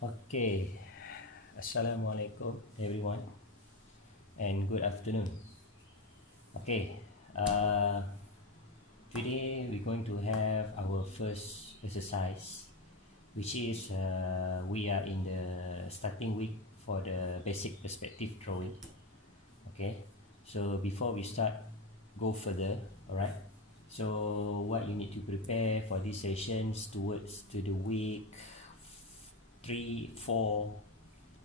Okay, Assalamualaikum everyone and good afternoon. Okay, today we're going to have our first exercise, which is we are in the starting week for the basic perspective drawing. Okay, so before we start, go further, alright? So what you need to prepare for these sessions towards to the week 3, 4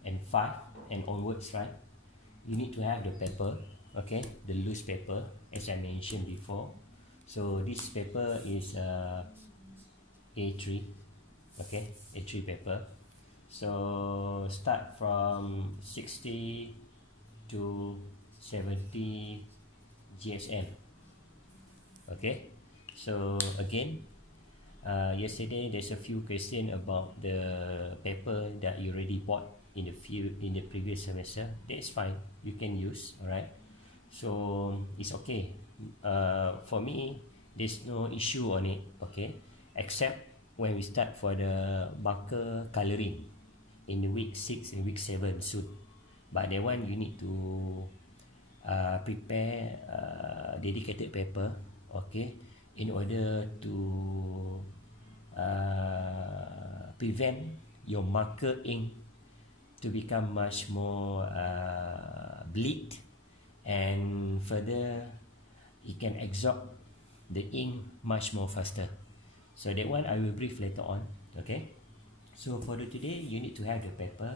and 5 and onwards, right? You need to have the paper, okay, the loose paper as I mentioned before. So this paper is A3, okay, A3 paper. So start from 60 to 70 GSM. Okay, so again, yesterday there's a few questions about the paper that you already bought in the previous semester. That's fine, you can use, alright. So it's okay. For me, there's no issue on it, okay, except when we start for the marker coloring in the week 6 and week 7 soon. But that one you need to prepare dedicated paper, okay, in order to prevent your marker ink to become much more bleed, and further it can absorb the ink much more faster. So that one I will brief later on, okay. So for the today, you need to have the paper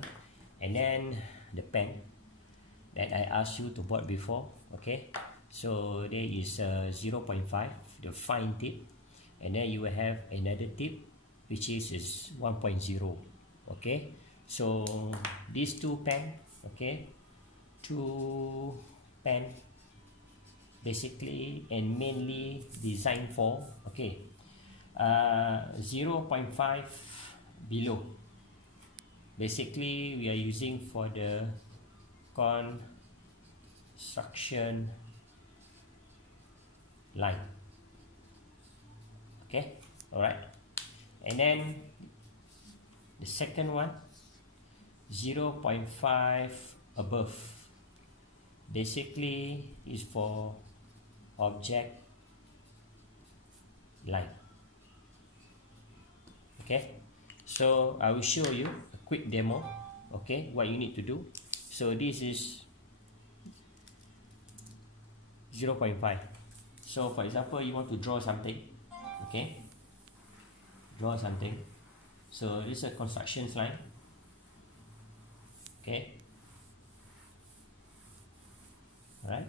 and then the pen that I asked you to buy before, okay. So there is 0.5, the fine tip, and then you will have another tip which is 1.0, okay. So these two pen, okay, two pen basically and mainly designed for, okay, 0.5 below. Basically we are using for the construction line, okay, alright. And then the second one, 0.5 above, basically is for object line, okay. So I will show you a quick demo, okay, what you need to do. So this is 0.5. So for example, you want to draw something, okay, draw something. So this is a construction line, okay, alright.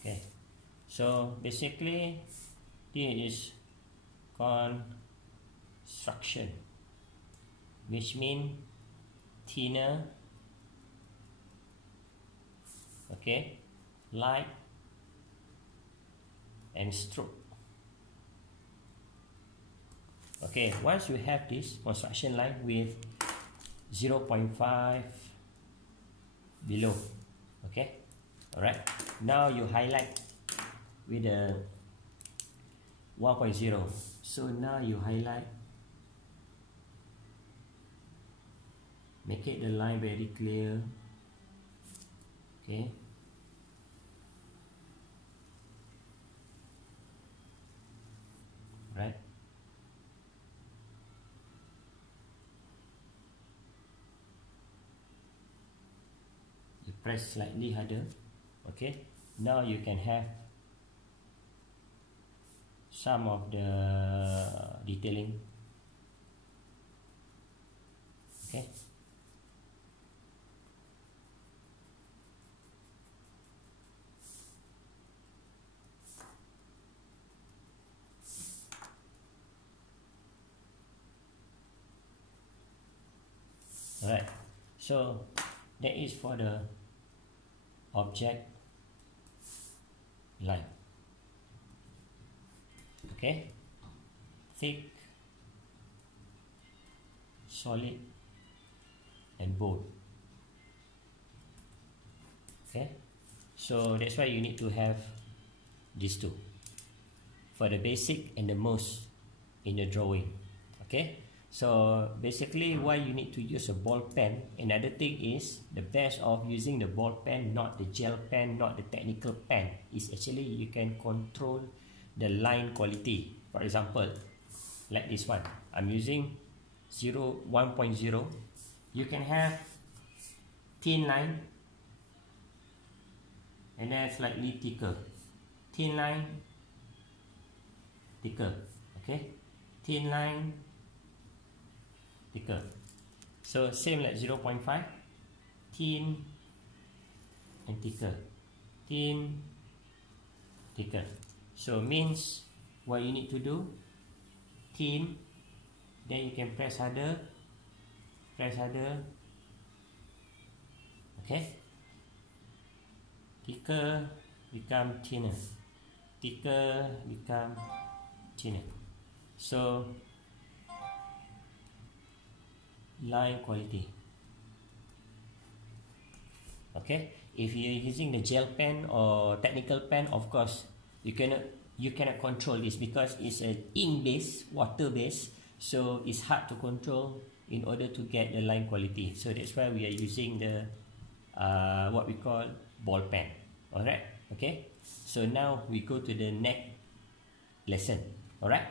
Okay, so basically this is construction, which means thinner, okay, light and stroke. Okay, once you have this construction line with 0.5 below, okay, alright. Now you highlight with the 1.0. So now you highlight, make it the line very clear, okay. Right. You press slightly harder, okay. Now you can have some of the detailing, okay. Alright, so that is for the object line, okay, thick, solid and bold, okay. So that's why you need to have these two, for the basic and the most in the drawing. Okay, so basically why you need to use a ball pen. Another thing is the best of using the ball pen, not the gel pen, not the technical pen, is actually you can control the line quality. For example, like this one, I'm using 1.0. You can have thin line and then slightly thicker, thin line, thicker, okay, thin line, thicker. So same like 0.5, thin and thicker, thin, thicker. So means what you need to do, thin, then you can press harder, okay, thicker become thinner, thicker become thinner. So line quality. Okay, if you're using the gel pen or technical pen, of course you cannot control this because it's an ink based, water based, so it's hard to control in order to get the line quality. So that's why we are using the what we call ball pen. Alright, okay, so now we go to the next lesson. Alright.